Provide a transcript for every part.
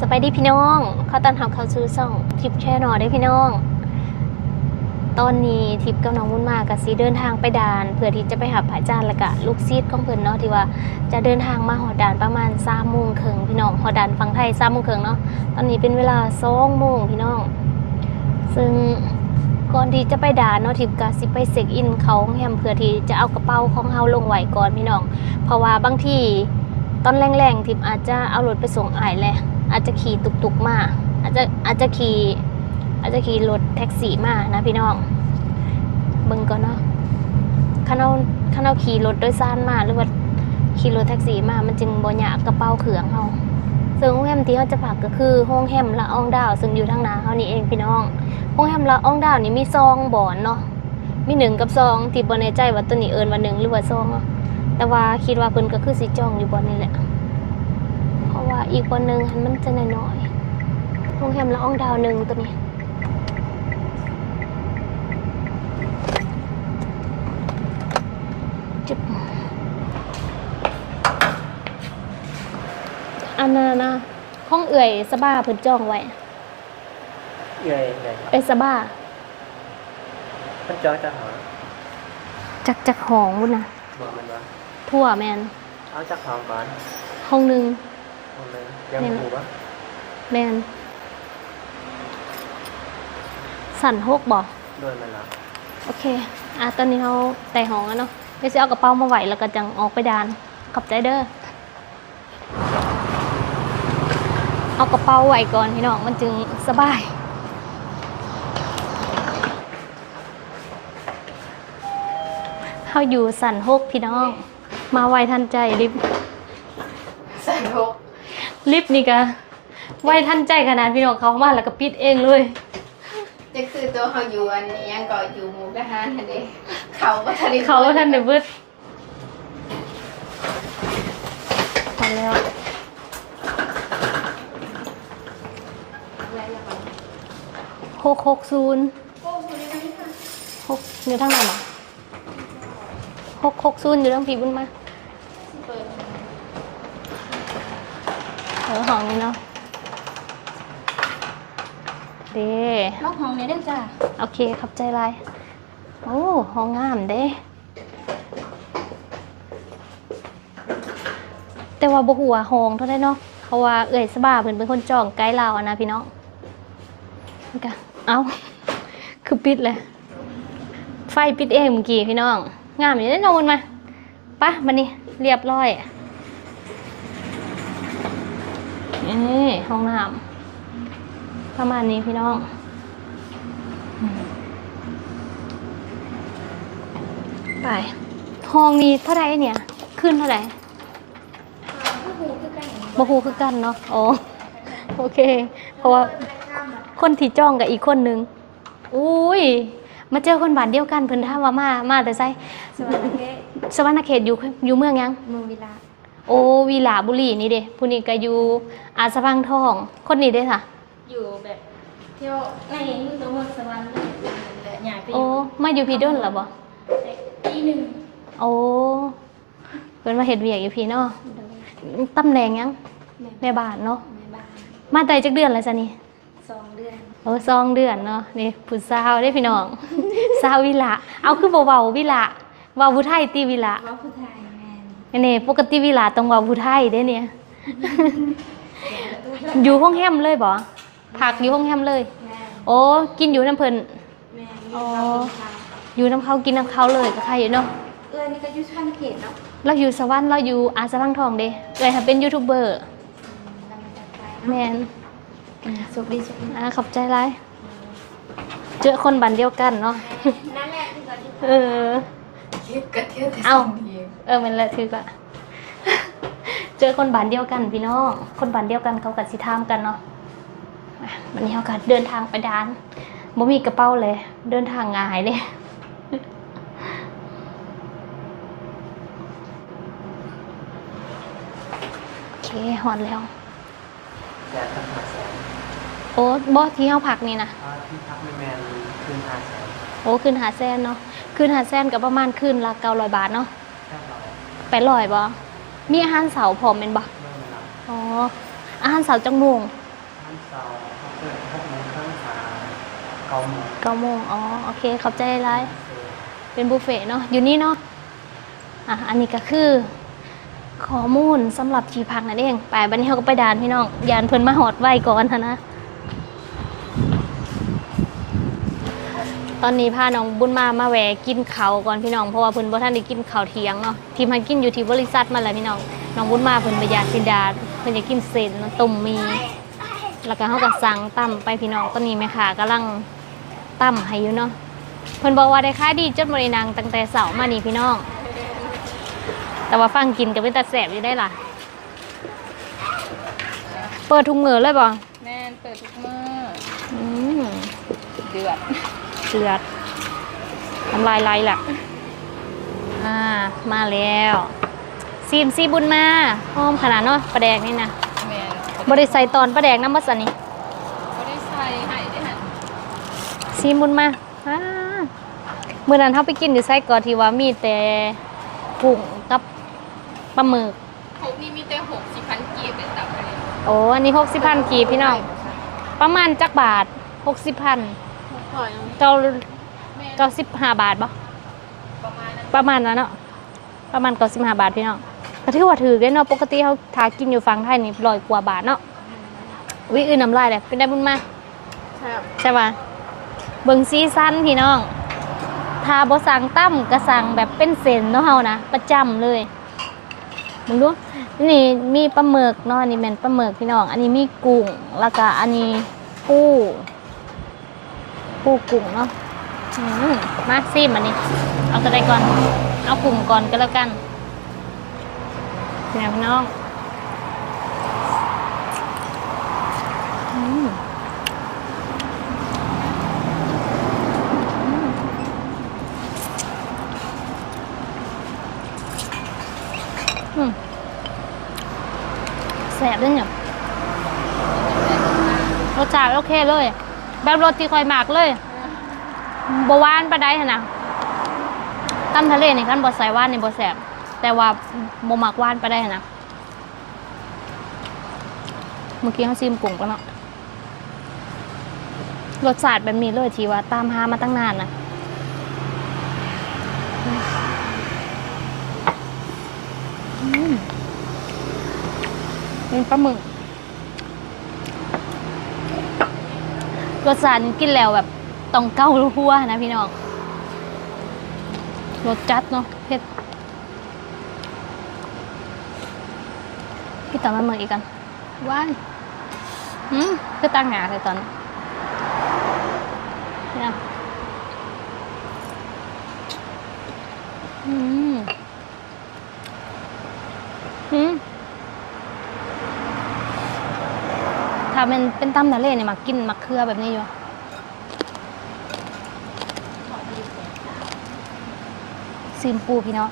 สบายดีพี่น้องเขาตันหับเขาซื้อส่องทิปแช่หนอได้พี่น้อง ตอนนี้ทิปกับน้องมุนมากับสีเดินทางไปด่าน เพื่อที่จะไปหาพระอาจารย์และกะลูกซีดของเพิ่นเนาะที่ว่าจะเดินทางมาหอด่านประมาณสามโมงครึ่งพี่น้องหอด่านฝั่งไทยสามโมงครึ่งเนาะตอนนี้เป็นเวลาสองโมงพี่น้อง ซึ่งก่อนที่จะไปด่านเนาะทิปกับสิไปเซ็กอินเขาแฮมเพื่อที่จะเอากระเป๋าของเฮาลงไหวก่อนพี่น้อง เพราะว่าบางที่ตอนแรงๆทิปอาจจะเอารถไปส่งอายแหละ อาจจะขี่ตุกๆมาอาจจะอาจจะขี่อาจจะขี่รถแท็กซี่มานะพี่น้องเบิ่งก่อนเนาะคันเอาคันเอาขี่รถโดยสารมาหรือว่าขี่รถแท็กซี่มามันจึงบ่ยากกระเป๋าเครื่องเฮาซึ่งโรงแรมที่เฮาจะพักก็คือโรงแรมละอองดาว ซึ่งอยู่ทางนาเฮานี่เองพี่น้องโรงแรมละอองดาวนี่มีซองบ่อนเนาะมีหนึ่งกับซองที่บ่แน่ใจว่าตัวนี้เอิ้นว่าหนึ่งหรือว่าซองเนาะแต่ว่าคิดว่าเพิ่นก็คือสิจองอยู่บ่อนนี่แหละ ว่าอีกวันหนึ่งมันจะน้อยๆโรงแรมละอองดาวหนึ่งตัวนี้จุบอันนั้นนะห้องเอื่อยสบ้าเพิ่นจองไว้ เอ้ยไหนเอ้ยสบ้ามันจอยจะหาจักจักหองบุ่นนะบอกมันว่าทั่วแมนเอาจากหอมบ้านห้องหนึ่งเอาเล ยยังเนี่ยหมูปะแมนสั่นหกบอกโดยมันละโอเค อะตอนนี้เราแต่หองแล้วเนาะเดี๋ยวสิเอากระเป๋ามาไหวแล้วก็จังออกไปดาน ขอบใจเด้อ เอากระเป๋าไหวก่อนพี่น้องมันจึงสบายเขาอยู่สันหกพี่น้อง มาไวทันใจลิฟต์ใส่หก ลิฟต์นี่ก็ไวทันใจขนาดพี่น้องเขามาแล้วก็ปิดเองเลยจะคือตัวเขาอยู่อันนี้ยังก่ออยู่หมูกระทะทันเดเขาก็ทันได้เขาท่านในเบิดพอแล้วหกหกศูนย์หกอยู่ทางไหนหรอหกหกศูนย์อยู่ทางผีบุญมา ออห้องนี้เนาะเด้ล็อกห้องนี้ได้จ้าโอเคขับใจไรโอ้ห้องงามเด้ แต่ว่าบ่หัวาห้องเท่าได้เนาะเพราะว่าเอ่ยสบาเพิ่นเป็นคนจองไกด์ลาวอะนะพี่น้องนี่กะเอ้าคือปิดเลย ไฟปิดเองเมื่อกี้พี่น้อง งามอยู่ได้นอนมาปะมานี่เรียบร้อย นี่ห้องน้ำประมาณนี้พี่น้อง ไปห้องนี้เท่าไหรเนี่ย ขึ้นเท่าไหร่บ่ฮู้คือกันเนาะอ๋อโอเค เพราะว่าคนที่จ้องกับอีกคนนึง อุ้ย มาเจอคนบ้านเดียวกันเพิ่นถามว่ามา มาแต่ไสสวัสดีสวรรณเขตอยู่อยู่เมืองหยัง เมืองวิลา โอ้วีหลาบุรีนี่เด้ผู้นี้ก็อยู่อาสะพังทอง คนนี้เด้ค่ะ อยู่แบบเที่ยวในตัวเมืองสวรรค์เลยใหญ่ไปอโอ้ยู่มาอยู่พี่ด้นเหรอบ่ที่หนึ่งโอ้เพิ่นมาเฮ็ดเวียกอยู่พี่เนาะตำแหน่งหยังแม่บ้านเนาะในบ้านมาแต่จักเดือนแล้วจ้ะนี่ สองเดือนโอ้สองเดือนเนาะนี่ผู้สาวได้พี่น้อง สาววิละเอาคือบ่เว้าวิละเว้าผู้ไทยตีวิละว่าผู้ไทยแม นอันนี้ปกติวิละต้องเว้าผู้ไทยเด้เนี่ย อยู่ห้องแฮมเลยบ่พักอยู่ห้องแฮมเลย แมนโอ้กินอยู่น้ำเพิ่น แมนอ๋ออยู่กับผู้ไทยอยู่น้ำเขากินน้ำเขาเลยก็ใครอยู่เนาะเอ้ยนี่ก็อยุ่ช่างเขตเนาะเราอยู่สวรรค์เราอยู่อาสะพังทองเด้เลยค่ะเป็นยูทูบเบอร์เรามาจากไทยแมเนาะนอืมสุขดีสุขดีอ่าขอบใจหลายเจอคนบันเดียวกันเนาะนั่นแหละที่เราที่เออคลิปกระเทียมแต่เอ้าสองเดียว เออมันละถือก็เจอคนบ้านเดียวกันพี่น้อง คนบ้านเดียวกันเขากับสิทามกันเนาะอะวันนี้เขาก็เดินทางไปดานบ่มีกระเป๋าเลย เดินทางง่ายเลยโอเคหอนแล้วแต่ทำหาแสนโอ้บอที่เขาพักนี่นะถ้าที่พักไม่แมนคืนหาแสนโอ้คืนหาแซนเนาะคืนหาแซนกับประมาณคืนละเก้าร้อยบาทเนาะ ไปลอยบ่มีอาหารเสาพร้อมเป็นบ่อ๋อ อาหารเสาจังโมงท่านเสาเขาเปิดหกมงทั้งสาเก้าโมงเกาโมงอ๋อ โอเคเขอบใจหลายเป็นบุฟเฟ่ต์เนาะ อยู่นี่เนาะ อะ อันนี้ก็คือข้อมูลสำหรับที่พักนั่นเอง ไปบันนี้เขาก็ไปดานพี่น้องยานเพิ่นมาหอดไว้ก่อนนะนะ ตอนนี้พาน้องบุญมามาแวะกินเขาวก่อนพี่น้องเพราะว่าเพิ่นบ่ทันได้กินข้าวเที่ยงเนาะทีมให้กินอยู่ที่บริษัทมาแล้วพี่น้องน้องบุญมาเพิ่นไปยากสิดาเพิ่นจะกินเส้นต้มมี แล้วก็เฮาก็สั่งตั้มไปพี่น้องตอนนี้แม่ค้ากำลังตั้มให้อยู่เนาะเพิ่นบอกว่าได้ขายดีจนบ่ได้นางตั้งแต่เช้ามานี่พี่น้อง แต่ว่าฟังกินก็เป็นตาแสบอยู่ได้ล่ะ เปิดทุกมือเลยบ่แม่นเปิดทุกมื้ออืม เดือด เดือดทำลายไหลแหละอ่ามาแล้วซีมซีบุญมาหอมขนาดเนาะปลาแดกนี่นะแม่นบริใส่ตอนปลาแดกน้ำมัสนี่บ่ได้ใส่ให้ได้หั่นซีมบุญมาอ่าเมื่อนั้นเขาไปกินอยู่ไส้กอที่ว่ามีแต่กุ้งกับปลาหมึก พวกนี้มีแต่60,000กีบเป็นตับไปเลยโอ้อันนี้หกสิบพันกีบพี่น้อง ประมาณจักบาทหกสิบพัน เก้าเก้าสิบห้าบาทบ่ประมาณนั้นประมาณนั้นเนาะประมาณเก้าสิบห้าบาทพี่น้องก็ถือว่าถือได้เนาะปกติเขาทากินอยู่ฝั่งไทยนี่ร้อยกว่าบาทเนาะวิอื่นน้ำลายเลยเป็นได้บุญมากครับใช่ปะเบิ่งซีซันพี่น้องทาบ่สั่งตั้มก็สั่งแบบเป็นเส้นเนาะเฮานะประจำเลยมึงดูนี่มีปลาหมึกเนาะอันนี้แม่นปลาหมึกพี่น้อง อันนี้มีกุ้งแล้วก็อันนี้ปู ปูกุ้งเนาะมาซิมอันนี้ เอาตัวใดก่อน เอากุ้งก่อนก็แล้วกันเนี่ยพี่น้องแสบด้วยเนี่ยรสชาติโอเคเลย แบบรสที่คอยหมากเลยบหวานปะได้หนนะตำทะเลนี่ขั้นบดใส่ว่านในบดแสบแต่ว่าบหมักว่านปะได้หนนะเมื่อกี้เขาซิมกุ้งแล้วเนาะรสชาติแบบนี้เลยทีว่าตามหามาตั้งนานนะอืมเป็นปลาหมึก รสชาติกินแล้วแบบต้องเก้าลูกหัวนะพี่น้องรสจัดเนาะเผ็ดพี่ต่อมาเมืออีกกันว้ายอืมคือตั้งหงาเลยตอนนี้เนี่ยอืม อืม เป็นเป็นตำทะเลเนี่ยมากินมักเขือแบบนี้อยู่ซีมปูพี่เนาะ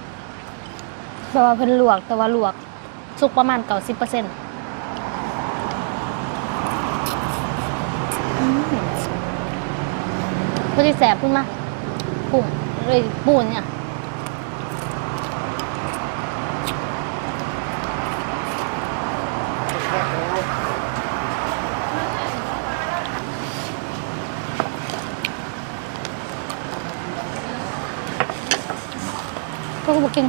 แบบว่าเพิ่นลวกแต่ว่าลวก สุกประมาณเก้าสิบเปอร์เซ็นต์พอดีแสบขึ้นมาปุ่งเลยปูนเนี่ย ก็บอกกิน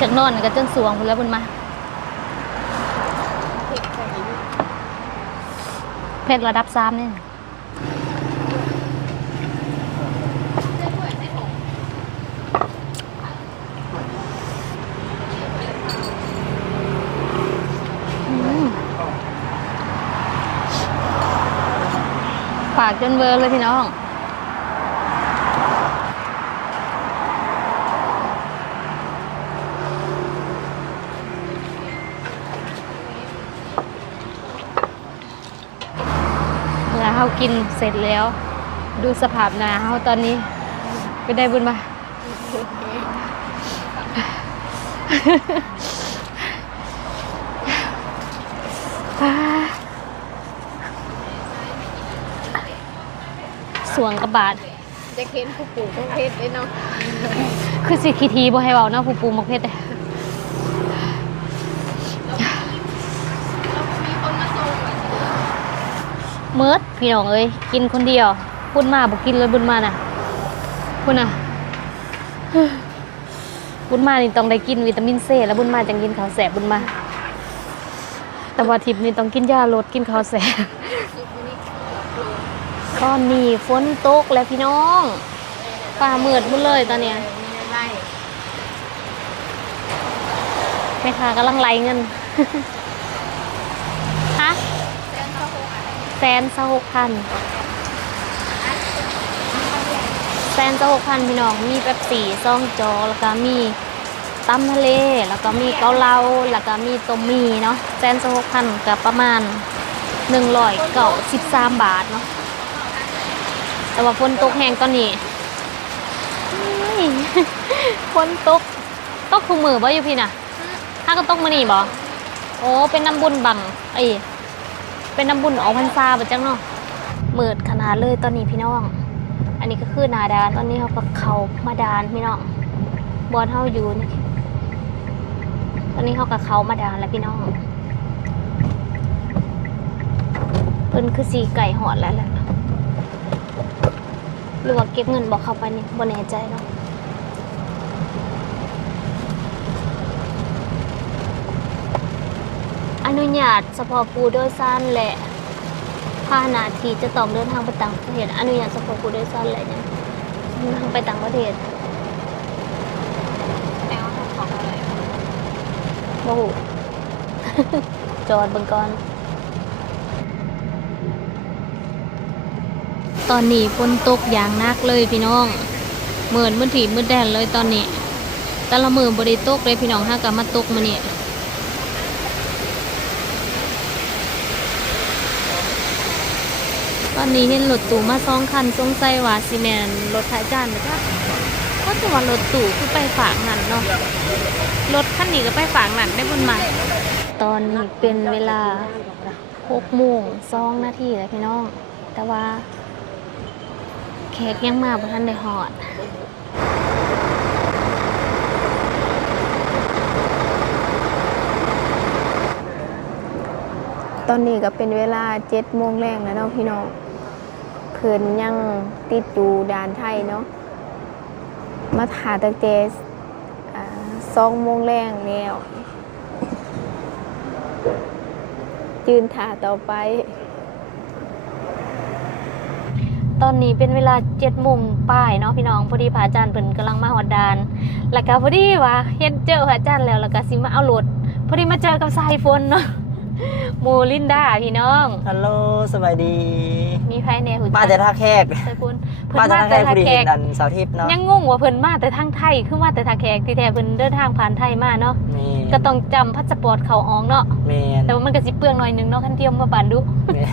จาก นอนก็จนสวงไปแล้วบนมาเพชรระดับสามเนี่ยปากจนเบอร์เลยพี่น้อง แล้วเขา กินเสร็จแล้ว ดูสภาพหนาเขาตอนนี้ไปได้บุญมาอ่าสวงกระบาด จะเค้นผู้ปลูกประเภทได้เนาะ คือสิคีทีบ่ให้เว้าเนาะผู้ปูมักเพชรแต่ มีคนมาส่งอะ เมิดพี่น้องเอ้ยกินคนเดียวบุญมาบ่กินเลยบุญมาน่ะคุณน่ะบุญมานี่ต้องได้กินวิตามินซีแล้วบุญมาจังกินข้าวแสบบุญมา แต่ว่าทิพย์นี่ต้องกินยาลดกินข้าวแสบตอนนี้ฝนตกแล้วพี่น้องฟ้ามืดหมดเลยตอนเนี้ยไล่แม่ค้ากำลังไล่เงิน ฮะ เส้นข้าวโพดอะไร แสนสหกพันแสนสหกพันพี่น้อง มีแบบสี่ซองจอ แล้วก็มีตำทะเล แล้วก็มีเกาเหลา แล้วก็มีต้มมีเนาะแสนสหกพันกับประมาณหนึ่งร้อยเก้าสิบสามบาทเนาะ แต่ว่าฝนตกแห้งตอนนี้ฝนตกตกทุกมือบ่อยู่พี่น่ะถ้าก็ตกมือนี่บ่โอ้ เป็นน้ำบุญบังเอ้ เป็นน้ำบุญออกพรรษาปจังเนาะเมิดขนาดเลยตอนนี้พี่น้อง อันนี้ก็คือนาดานตอนนี้เขาก็เขามาดานพี่น้องบอลเฮาอยู่นี่ตอนนี้เขาก็เขามาดานแล้วพี่น้องเพิ่นคือสีไก่หอดแล้วแหละหรือว่าเก็บเงินบอกเข้าไปนี่บ่แน่ใจเนาะ นุญาตเฉพาะผู้โดยสารและพาหนาที่จะต้องเดินทางไปต่างประเทศอนุญาตเฉพาะผู้โดยสารและเนี่ยเดินทางไปต่างประเทศแนวของอะไรโอ้โหจอดเบังก่อนตอนนี้ฝนตกอย่างหนักเลยพี่น้องเหมือนมืดถีมืดแดนเลยตอนนี้แต่ละมือบริตกเลยพี่น้องห้ากลับมาตกมาเนี่ยตอ นนี้เห็นรถตู่มาสองคันสงสัยว่าซีแมนรถท้ายจานหรือเปล่าก็จะว่ารถตู่คือไปฝากนั่นเนาะรถคันนี้ก็ไปฝากนั่นได้บนมาตอนนี้เป็นเวลา6โมง2นาทีแล้วพี่น้อง แต่ว่าแขกยังมาบ่ทันได้หอดตอนนี้ก็เป็นเวลาเจ็ดโมงแรงแล้วเนาะพี่น้อง เพิ่นยังติดอยู่ด่านไทยเนาะมาถาตั้งแต่อ่าสองโมงแรงแล้วยืนถาต่อไป ตอนนี้เป็นเวลา7โมงป้ายเนาะพี่น้องพอดีพระอาจารย์เพิ่นกำลังมาหอดดาน แล้วก็พอดีว่าเห็นเจอพระอาจารย์แล้วแล้วก็สิมาเอารถพอดีมาเจอกับสายฝนเนาะโมลินดาพี่น้องฮัลโหลสบายดี มีไผแน่หูมาแต่ท่าแขกสายฝนเพิ่นมาแต่มาท่าแขแต่กพทาอดีแขเห็กนอันเสาร์ทิพย์เนาะยังงงว่าเพิ่นมาแต่ทางไทยคือมาแต่ทางแขกที่แท้เพิ่นเดินทางผ่านไทยมาเนาะแม่ก็ต้องจำพาสปอร์ตเขาออกเนาะแม่นแต่ว่ามันก็สิเปลืองหน่อยหนึงเนาะคันเที่ยวมาบานดูแม่น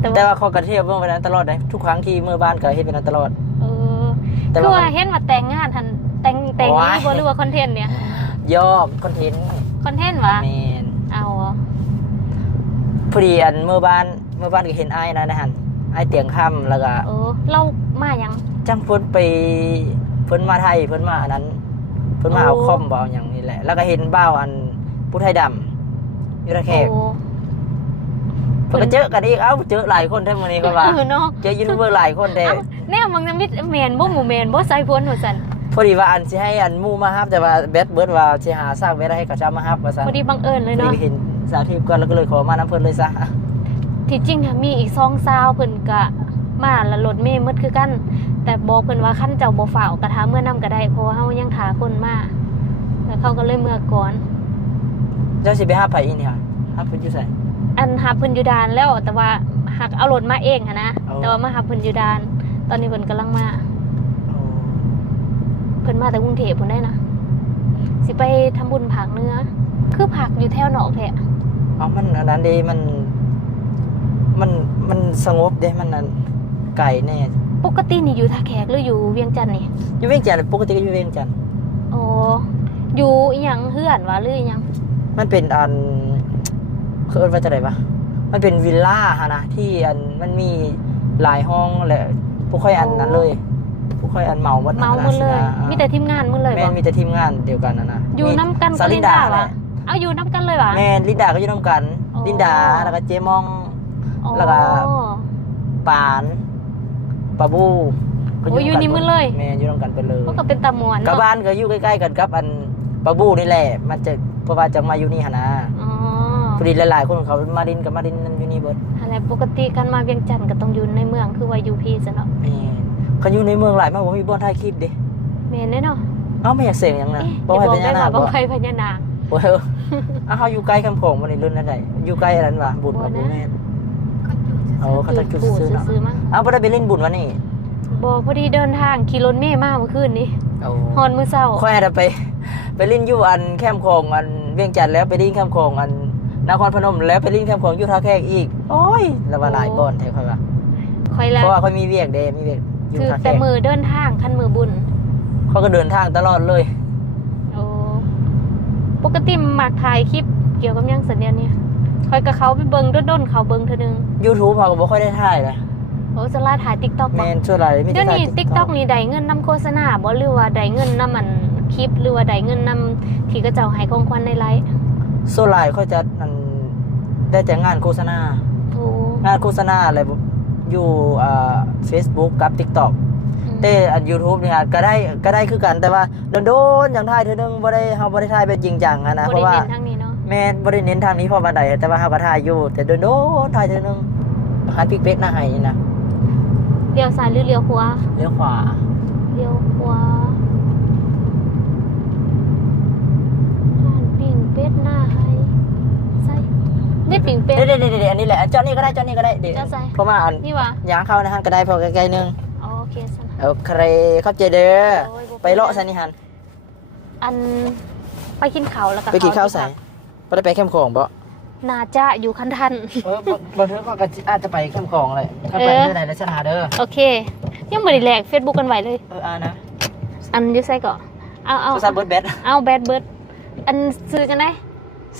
แต่แต่ว่าว่าเขากระเทียบเมื่อวันนั้นตลอดเลยทุกครั้งที่เมื่อบ้านก็เฮ็ดเป็นนั้นตลอดเออแต่คือว่าว่าเห็นว่าแต่งงานทันแต่งแต่งโอ้ยนี่บ่หรือว่าคอนเทนต์เนี่ยยอกคอนเทนต์คอนเทนต์วะแม่นเอาเหรอพอดีอันเมื่อบ้าน เมื่อบ้านก็เห็นไอ้ายนะนะฮันไอ้ายเตียงค่ำแล้วก็เออเรามายังจังเพิ่นไปเพิ่นมาไทยเพิ่นมาอันนั้น เพิ่นมาเอาโอ้คอมบ่เอาหยังนี่แหละ แล้วก็เห็นบ้าวอันผู้ไทยดำอยู่ระแขกโอ้เพิ่นก็เจอกันอีกเอ้าเจอหลายคนแท้มื้อนี้ก็ว่าเออเนาะเจอยูทูบเบอร์หลายคนแท้เอ้าแน่มึงจะมิดแมนบ่หมู่แมนบ่ใส่พ้นว่าซั่นพอดีว่าอันสิให้อันหมู่มาฮับแต่ว่าแบทเบิร์ดว่าสิหาสร้างเวลาให้กับเจ้ามาฮับว่าซั่นพอดีบังเอิญเลยพอดีเนาะก็เห็นสาวทิพย์ก่อนแล้วก็เลยขอมาน้ำเพิ่นเลยซะ ที่จริงน่ะมีอีก2ซาวเพิ่นก็มาและรถเมล์หมดคือกัน แต่บอกเพิ่นว่าคันเจ้าบ่ฝ่าวกระทาเมื่อนํก็ได้เพราะว่าเฮายังถาคนมาแล้วเขาก็เลยเมื่อก่อนเจ้าสิไปหาไผอีนี่ค่ะหาเพิ่นอยู่ไสอันหับเพิ่นอยู่ดานแล้วแต่ว่าหักเอารถมาเองอะนะเอาแต่ว่ามาหับเพิ่นอยู่ดาน ตอนนี้เพิ่นกำลังมาเพิ่นมาแต่กรุงเทพพุ่นได้นะสิไปทำบุญผักเนื้อ คือผักอยู่แถวนอกแท้เอามันอันนั้นเด้มัน มันมันสงบเด้มันอันไก่แน่ปกตินี่อยู่ท่าแขกหรืออยู่เวียงจันทน์นี่อยู่เวียงจันทน์ปกติก็อยู่เวียงจันทน์โอ้อยู่อีหยังเฮือนวะหรืออีหยังมันเป็นอันคือเอิ้นว่าจะไดวะมันเป็นวิลล่าฮะนะที่อันมันมีหลายห้องแหละบ่ค่อยอันนั้นเลยบ่ค่อยค่อยอันเมาหมดเมาหมดเลยนะมีแต่ทีมงานหมดเลยแม่บ่นมีแต่ทีมงานเดียวกันนะนะอยู่มีน้ำกันสากับลิลินนดาดาแหวะละเอาอยู่น้ำกันเลยว่ะแม่นลินดาก็อยู่น้ำกันอ๋อลินดาแล้วก็เจมองอ๋อ แล้วก็ปานปะบูก็โอ้ยอยู่นี่หมดเลยแม่นอยู่น้ำกันไปเลยมันก็เป็นตะมวนกับเนาะบ้านก็อยู่ใกล้ๆกันกับอันปะบูนี่แหละ มันจะเพราะว่าจะมาอยู่นี่หนนะอ๋อพอดีหลายๆคนเขามาดินกับมาดินนั่นอยู่นี่เบิดอะไรปกติการมาเวียงจันทน์ก็ต้องอยู่ในเมืองคือว่าอยู่พีซะเนาะแม่นเขาอยู่ในเมืองหลายมากผมมีบ่อนถ่ายคลิปดิแม่นเด้เนาะเอ้าไม่อยากเสียงหยังนะเอ๊ะบ่ให้จะพญานาคบ่บ่ให้พญานาคโอ้ยเอออ้าวเขาอยู่ใกล้คำโขงมันนี่รุ่นนั่นได้อยู่ใกล้อันนั้นวะบุญกับบ่บุนะญแม่ นก็อยู่เอาเขาจะจุดปู่ซื้อเนาะ ซื้อๆมั้งอ้าวบ่ได้ไปเล่นบุญวะนี่บ่พอดีเดินทางขี่รถเมล์มาเมื่อคืนนี้เอาฮอนมื้อเช้าค่อยให้เราไป ไปเล่นอยู่อันแคมป์โขงอันเวียงจันทน์แล้วไปเล่นแคมป์โขงอันนครพนมแล้วไปเล่นแคมป์โขงอยู่ท่าแขกอีก โอ้ยแล้วว่าหลายบ่อนแท้ค่อยว่าค่อยละเพราะว่าค่อยมีเวียกเด้มีเวียกอยู่คือท่าแขแต่กมือเดินทางคันมือบุญเขาก็เดินทางตลอดเลย โอ้ปกติมักถ่ายคลิปเกี่ยวกับหยังสัญญาเนี่ย ค่อยกับเขาไปเบิ่งด้นๆเขาเบิ่งเทื่อนึง YouTube เขาก็บ่ค่อยได้ถ่ายนะโอ้จะล่าถ่าย TikTok บ่แม่นช่วยหลายมีเดี๋แต่ยวถ่าย นี้ TikTok นี่ได้เงินนำโฆษณาบ่หรือว่าได้เงินนำมันคลิปหรือว่าได้เงินนำที่กระเจ้าให้ของขวัญในไลฟ์ส่วนหลายค่อยจะอันได้แต่งานโฆษณาโอ้งานโฆษณาอะไรอยู่อ่า Facebook กับ TikTok แต่อัน YouTube เนี่ยก็ได้ก็ได้คือกันแต่ว่าโดนๆอย่างถ่ายเทื่อนึงบ่ได้เฮาบ่ได้ถ่ายแบบจริงจังอะนะบ่เพได้ราะว่าเน้นทางนี้เนาะ แม่นบ่ได้เน้นทางนี้เพราะว่าใดแต่ว่าเฮาก็ถ่ายอยู่ แต่โดนๆถ่ายเทื่อนึงหันปิกเป็กหน้าให้นี่นะเลี้ยวซ้ายหรือเลี้ยวขวาเลี้ยวขวาเลี้ยวขวาร้านปิ่งเป็ดหน้าไฮใส่นี่ปิ่งเป็ดเดี๋ยวๆๆๆอันนี้แหละจอดนี่ก็ได้จอดนี่ก็ได้เดี๋ยวจอดใส่เพราะว่าอันนี่วะยางเข้านะฮะก็ได้พอใกล้ๆนึงอ๋อโอเคสันโอเคเข้าใจเด้อโอ้ยบ่ไปเลาะซะนี่หันอันไปกินข้าวแล้วก็ไปกินข้าวใส่ บ่ได้ไปแคมป์ของบ่น่าจะอยู่คันทัน เออบ่บ่เทื่อก็อาจจะไปแคมป์ของเลยถ้าไปเออเมื่อไหร่แล้วฉันหาเด้อโอเค ยังไม่ได้แลกเฟซบุ๊กกันไว้เลย เอออ่านะอันอยูไซก็เอาเอาโทรศัพท์เบิร์ดแบทเอาแบดเบิร์ดอันซื้อกันได้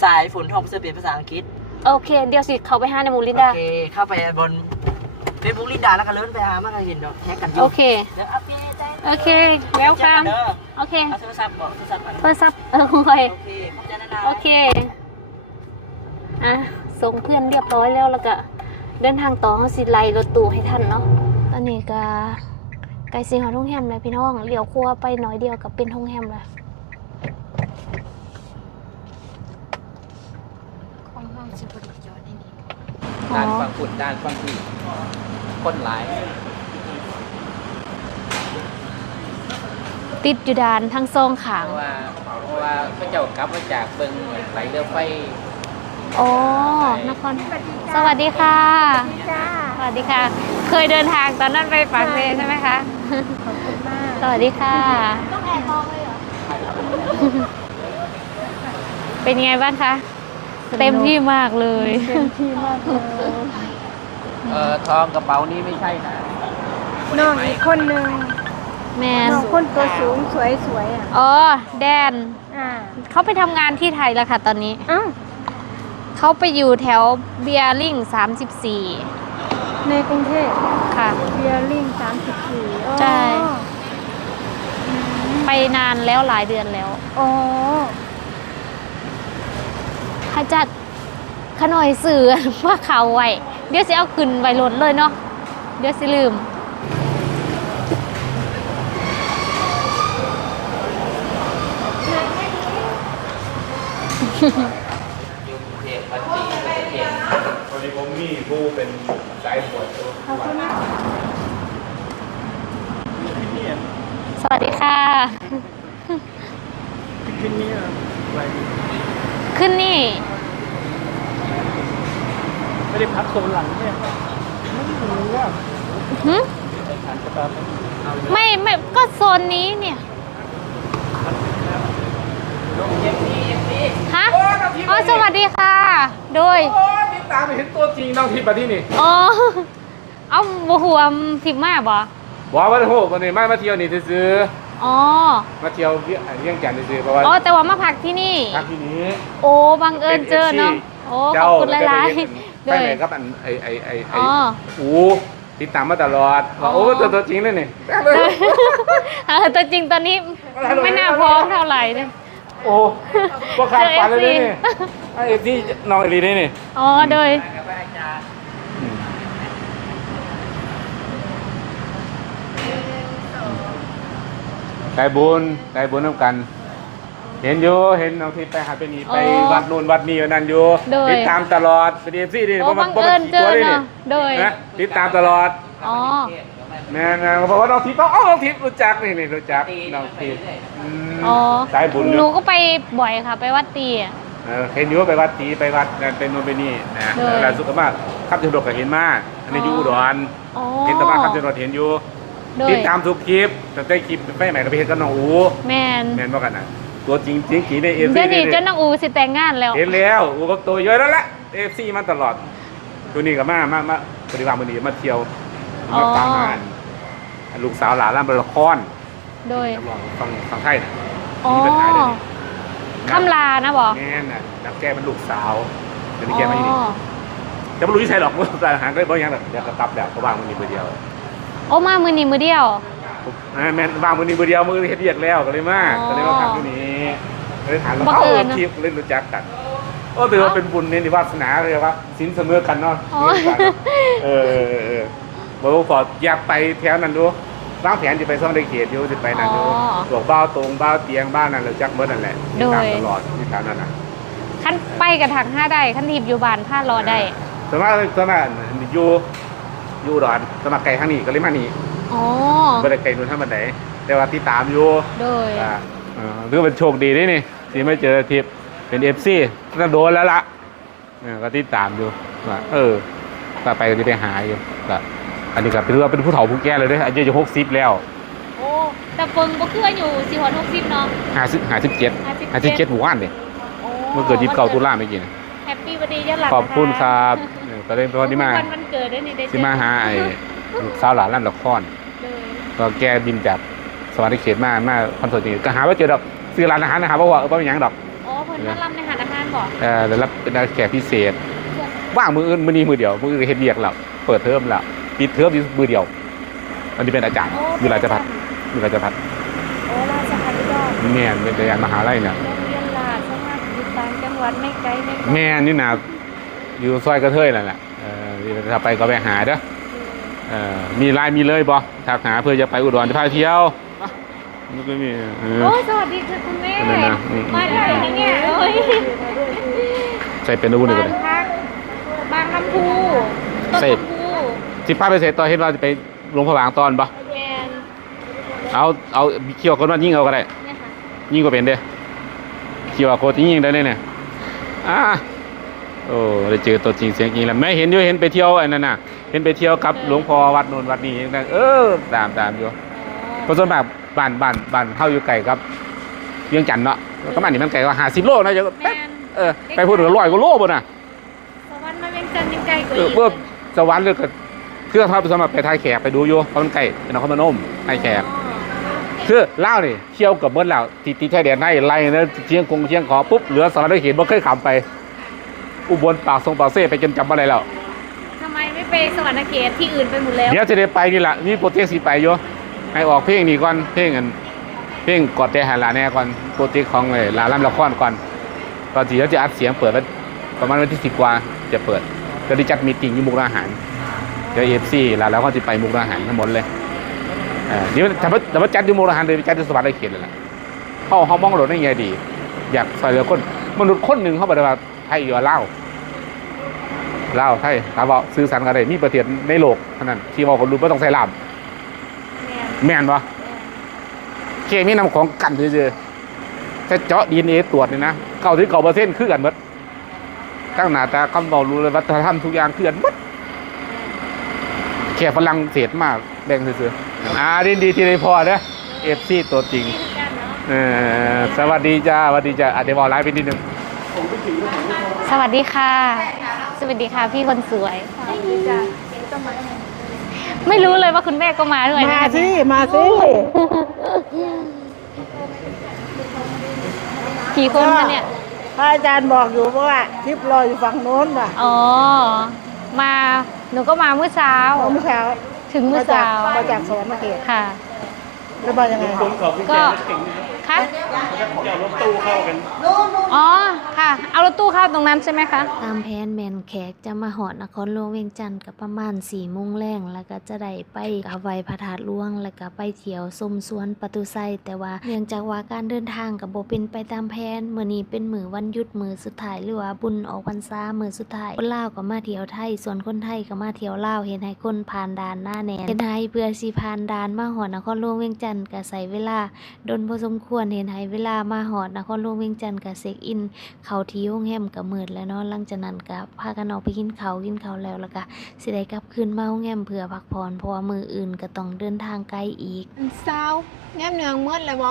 สายฝนทองเสื้อเปลี่ยนภาษาอังกฤษ โอเค เดี๋ยวสิเขาไปหาในหมูลินดา โอเค เข้าไปบนเฟซบุ๊กลินดาแล้วก็เลื่อนไปหามันก็เห็นดอกแท็กกันอยู่โอเค เดี๋ยวอัปเดตใจ โอเคเวลคัมเด้อโอเคเอาโทรศัพท์บอกโทรศัพท์ก่อนโทรศัพท์เออโอเคโอเคขอบใจนะนะโอเคอะส่งเพื่อนเรียบร้อยแล้วแล้วก็เดินทางต่อเขาสิไล่รถตู้ให้ทันเนาะตอนนี้ก็ไกลสิหอทุ่งแฮมเลยพี่น้องเลี้ยวครัวไปหน่อยเดียวกับเป็นทุ่งแฮมเลยของห้องสิบริจอดนี่นี่อ๋อด้านฟังฝุ่นด้านฟังผีคนหลาย ติดอยู่ดานทั้งซองขาง เพราะว่าเพราะว่าพระเจ้ากลับมาจากเบิงไหลเรือไฟอ๋อนคร สวัสดีค่ะสวัสดีค่ะ เคยเดินทางตอนนั้นไปปากเซใช่ไหมคะ ขอบคุณมากสวัสดีค่ะ ต้องแอบมองเลยเหรอเป็นยังไงบ้างคะ เต็มที่มากเลย เต็มที่มากเลยเอ่อทองกระเป๋านี้ไม่ใช่นะน้องอีกคนหนึ่ง แมนน้องคนตัวสูงสวยสวยๆอะอ๋อแดน อ่าเขาไปทำงานที่ไทยแล้วค่ะตอนนี้อ้าวเขาไปอยู่แถวเบียร์ลิง34 ในกรุงเทพค่ะ เบียร์ลิงสามสิบสี่ใช่ ไปนานแล้วหลายเดือนแล้วอ๋อข้าจัดขน่อยสื่อ ว่าเขาไว้ เดี๋ยวสิเอาขึ้นไว้รถเลยเนาะเดี๋ยวสิลืม ยุงเทพมาตีเทศวันนี้ผมมีผู้เป็นสายตรวจขอบคุณมากสวัสดีค่ะ ขึ้นนี่อะไรขึ้นนี่ ไม่ได้พักโซนหลังเนี่ยไม่รู้ว่าไม่ ไม่ ก็โซนนี้เนี่ย อ๋อสวัสดีค่ะ โดย โอ้ติดตามไปเห็นตัวจริงน้องทิพย์มาที่นี่อ๋อ เอาบหัวมทิมมาบ่บอกว่าโอ้โหวันนี้มามาเที่ยวนี่ซื้ออ๋อ ๆมาเที่ยวเรื่องเรื่องจันทร์ซื้อๆเพราะว่าอ๋อ แต่ว่ามาพักที่นี่ พักที่นี้ โอ้ บังเอิญเจอเนาะ โอ้ ขอบคุณหลายๆไปไหนครับอันไอไอไอไออ๋อ อูติดตามมาตลอดว่าโอ้ตัวตัวจริงเลยนี่ เออตัวจริงตอนนี้ไม่น่าพร้อมเท่าไหร่เนี่ย โอ้ก็ขาดฝันเลยเจอนี่ไอเอฟซีน้องเอลีนี่นี่อ๋อโดยใจบุญใจบุญน้ำกัน เห็นอยู่เห็นน้องทิพย์ไปหาไปนี่อ๋อไปวัดนู่นวัดนี่วันนั้นอยู่โดยติดตามตลอดเป็นเอฟซีดิโอ้บังเอิญเจอเนาะโดยนะติดตามตลอดอ๋อ แม่นะเพราะว่าน้องทิพย์เขาเอ้าน้องทิพย์รู้จักนี่นี่รู้จักน้องทิพย์อืมอ๋อสายบุญหอนูยู่ก็ไปบ่อยค่ะ ไปวัดตีอะ เออเห็นอยู่ว่าไปวัดตีไปวัดนั่นเป็นนู่นไปนี่นะโดยแล้วสุขภาพขับจังหวัดก็เห็นมาอันนี้อยู่อุดรอ๋อเห็นแตมาขับจังหวัดเห็นอยู่โดยติดตามทุกคลิปแต่ได้คลิปไปใหม่ก็ไปเห็นกับน้องอูแมนแม่นว่ากันนะตัวจริงจริงจีในเอฟเดี๋ซียวนี้เจ้าน้องอูสิแต่งงานแล้ว เห็นแล้วอูกับตัวเยอะแล้วละเอฟซีมาตลอดตัวนี้ก็มามามาปฏิบัติมือนี้มาเที่ยวอ๋อมาตามงาน ลูกสาวหลานล่ำละครโดยนักร้องฟังฟังไทยนะอ๋อมีปัญหาเลยนี่คำลานะบอกแม่นน่ะนักแก้เป็นลูกสาวเดี๋ยวนี้แกมาอยู่นี่อ๋อจะไม่รู้ที่ใช่หรอกว่าแต่อาหารก็บ่ยังหรอกเดี๋ยวก็ตับแล้วเพราะวางมือนี้มือเดียวโอ้มามือนี้มือเดียวอ่าแม่นวางมือนี้มือเดียวมือเฮ็ดเรียกแล้วก็เลยมาอ๋อก็เลยมาพักที่นี้ก็เลยถามว่าบังเข้าเอิญนะทีมเล่นรู้จักกันโอ้ถือว่าเป็นบุญในนิวาสนาเลยว่าสินเสมอกันเนาะอ๋อเออ เออเออเออบอกว่าขออยากไปแถวนั้นดูวางแผนจะไปซ่องในเขตอยู่จะไปนั่นดูอ๋อบอกบ้าวตรงบ้าวเตียงบ้านนั่นเราจักเมื่อนั่นแหละติดตามโดยตลอดที่แถวนั้นนะขั้นไปกับทางห้าได้ขั้นทีบอยู่บ้านผ้ารอได้ส่วนมากส่วนมากอยู่อยู่อุดอนสมัครไก่ทางนี้ก็เลยมานี่อ๋อไม่ได้ไก่นู่นท่ามันไหนแต่ว่าที่ตามอยู่ โดย อ่าเออถือว่าเป็นโชคดีนี่นี่ที่ไม่เจอทิพย์เป็นเอฟซีก็โดนแล้วล่ะเออก็ที่ตามอยู่ว่าเออต่อไปก็จะไปหาอยู่ก็ อันนี้ก็เป็นว่าเป็นผู้เฒ่าผู้แก่เลยเด้วยอายุจะหกสิบแล้วโอ้แต่เปิงก็คืออยู่สี่หัวทุกสิบเนาะ ห้าสิบห้าสิบเจ็ดห้าห้าสิสิบบเจ็เจ็ดดหมู่บ้านเนี่ยโอ้เมื่อเกิดยี่สิบเก้าตุลาไม่อกี่นะแฮปปี้วันดีย้อนหลังขอบคุณครับเออก็เลยเป็นวันที่มาวันวันเกิดด้วยนี่ได้เจอที่มาหาไอ้ลูกสาวหลานล่ำละครเลยก็แกบินจากสวรรค์เขตมามาคอนเสิร์ตจริงก็หาว่าเจอดอกซื้อร้านอาหารนะครับเพราะว่าเออไม่มีหยังดอกอ๋อเพิ่นมาลำในหาดอาหารบอกเออได้รับเป็นแขกพิเศษ ว่างมืออื่นมือนี้มือเดียวมืออื่นก็เฮ็ดเรียกแล้วเปิดเทอมแล้ว ปิดเทอมอยู่มือเดียว อันนี้เป็นอาจารย์อยู่ราชพัฒอยู่ราชพัฒโอ้ราชพัฒน์ก็แม่นเป็นอาจารย์มหาลัยเนี่ยโรงเรียนลาดสภาพอยู่ต่างจังหวัดไม่ไกลไม่ไกลแม่นนี่นะอยู่ซอยกระเทยนั่นแหละเออถ้าไปก็ไปหาเด้อเออมีไลน์มีเลยบ่ทักหาเพื่อจะไปอุดรจะพาเที่ยวมันก็มีเออโอ้สวัสดีค่ะคุณแม่อะไรนะอืมมาได้ไหมเนี่ยโอ้ยใส่เป็นอาวุธเลยบ้าก็นได้พักบางลำพูต้นเสพลำพูสิพาไปเสร็จตอนเฮ็ดว่าจะไปลงพระบางตอนบ่แมนเอาเอาเคี่ยวคนว่ายิงเอาก็ได้เนี่ยค่ะยิงก็เป็นเด้เคี่ยวโคตรยิงได้เลยเนี่ยอ่าโอ้ได้เจอตัวจริงเสียงจริงแล้วแม่เห็นอยู่เห็นไปเที่ยวไอ้นั่นน่ะเห็นไปเที่ยวกับหลวงพ่อวัดโน่นวัดนี้นั่นเออตามตามอยู่เพราะส่วนมากบ้านบ้านบ้านเฮาอยู่ไกลครับเวียงจันทน์เนาะก็บ้านนี่มันไกลกว่า50โลนะจะแมนเออไปพูดถึงร้อยกว่าโลบ่น่ะสวรรค์มาเวียงจันทร์ยังไกลกว่าเอออีกเพื่อสวรรค์เลยก็ เพื่อครับสำหรับไปทายแขกไปดูอยู่เพราะมันใกล้เป็นนครพนมทายแขกคือเล่าวนี่เที่ยวกับเมื่อแล้วติดติดชายแดนให้ไล่นะเชียงคงเชียงขอปุ๊บเหลือสารได้เห็นว่าเคยขำไป อุบลปากทรงปากเซ่ไปจนจำอะไรแล้วทำไมไม่ไปสวรรค์เขตที่อื่นไปหมดแล้วเดี๋ยวจะได้ไปนี่แหละนี่โปรเจกต์สีไปอยู่ให้ออกเพลงนี่ก่อนเพลงอันเพลงกอดแต่หาลาแน่ก่อนโปรเจกต์ของไอ้ลาล่ำละครก่อนตอนที่เราจะอัดเสียงเปิดไว้ประมาณวันที่สิบกว่าจะเปิดก็ได้จัดมีตติ้งที่มุกดาหาร เดี๋ยวเอฟซีลาแล้วก็จะไปมุกดาหารทั้งหมดเลยเออนี่แต่ว่าแต่ว่าจัดที่มุกดาหารเลยจัดที่สวรรค์เขตเลยล่ะเขาเขามองโลกได้ไงดี อยากใส่เหลือคนมนุษย์คนหนึ่งเขาบอกว่าไทยอยู่ว่าเล่าวเล่าวไทยถามว่าซื้อสันกันได้มีประเทศในโลกเท่านั้นที่ว่าคนรู้ไม่ต้องใส่ลามแมนแม่นปะเคมีนำของกันเฉยๆจะเจาะดีเอ็นเอตรวจนี่นะเก้าที่เก้าเปอร์เซ็นต์คือกันหมดตั้งหน้าตาคำบอกรู้เลยวัฒนธรรมทุกอย่างคือกันหมด แค่ฝรั่งเศสมากแบ่งซื่อๆอ่าดีดีที่ได้พอเด้อเอฟซีตัวจริงที่กันเนาะเออสวัสดีจ้าสวัสดีจ้าอาจจะบอกไลฟ์ไปนิดนึงสวัสดีค่ะ สวัสดีค่ะพี่คนสวย ไม่รู้เลยว่าคุณแม่ก็มาด้วยนะมาคะสิ มาสิกี่คนคะเนี่ยพระอาจารย์บอกอยู่ว่าทิพย์รออยู่ฝั่งโน้นว่ะ อ๋อ มาหนูก็มาเมื่อเช้า เมื่อเช้าถึงเมื่อเช้ามาจากสวนมาเขตค่ะ แล้วมายังไงคนเขาพี่ก็ แจ๊เก่งค่ะอย่ารถตู้เข้ากันอ๋อค่ะ เอารถตู้เข้าตรงนั้นใช่ไหมคะ ตามแผนแมนแขกจะมาหอดนครหลวงเวียงจันทร์กับประมาณ4ี่โมงแรงแล้วก็จะได้ไปกราบไหว้พระธาตุหลวง แล้วก็ไปเที่ยวชมสวนประตูไซแต่ว่าเนื่องจากว่าการเดินทางกับโบเป็นไปตามแผนมื้อนี้เป็นมื้อวันหยุดมื้อสุดท้ายหรือว่าบุญออกพรรษามื้อสุดท้ายคนลาวก็มาเที่ยวไทยส่วนคนไทยก็มาเที่ยวลาวเห็นให้คนผ่านด่านหน้าแน่นเห็นให้เพื่อสิผ่านด่านมาหอดนครหลวงเวียงจันทร์ก็ใช้เวลาโดนพอสมควรเห็นให้เวลามาหอดนครหลวงเวียงจันทร์กับเซ็กอิน เขาที่โรงแรมกับมืดแล้วเนาะหลังจากนั้นก็พากันออกไปกินเขากินเขาแล้วแล้วก็สิได้กลับคืนมาโรงแรมเพื่อพักผ่อนเพราะว่ามืออื่นก็ต้องเดินทางไกลอีกเศร้าแนมเนืองมืดเลยบ่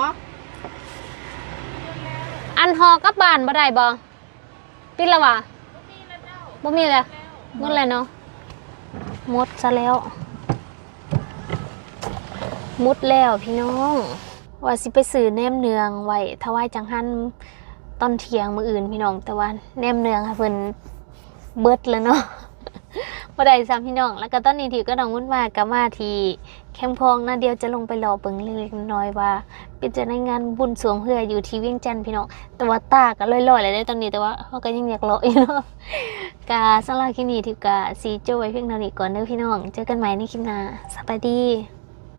อันฮอกับบ้านบ่ได้บ่ปิดแล้ววะบ่มีแล้วหมดแล้วเนาะหมดซะแล้วหมดแล้วพี่น้อง ว่าสิไปซื้อแนมเนืองไว้ถวายจังหันตอนเที่ยงมืออื่นพี่น้องแต่ว่าแนมเนืองค่ะเพิ่นเบิดแล้วเนาะบ่ได้ซ้ำพี่น้อง แล้วก็ตอนนี้ที่ก็น้องวุ่นวายก็มาที่แคมป์คลองนะเดียวจะลงไปรอเบิ่งเล็กๆน้อยๆว่า เป็นจะในงานบุญสวงเพื่ออยู่ที่เวียงจันทน์พี่น้องแต่ว่าตาก็ลอยๆเลยได้ตอนนี้แต่ว่าเขาก็ยังอยากรออยู่เนาะกาสำหรับคลิปนี้ทิวกาสีโจไว้เพียงเท่านี้ก่อนเด้อพี่น้อง เจอกันใหม่ในคลิปหน้าสบายดี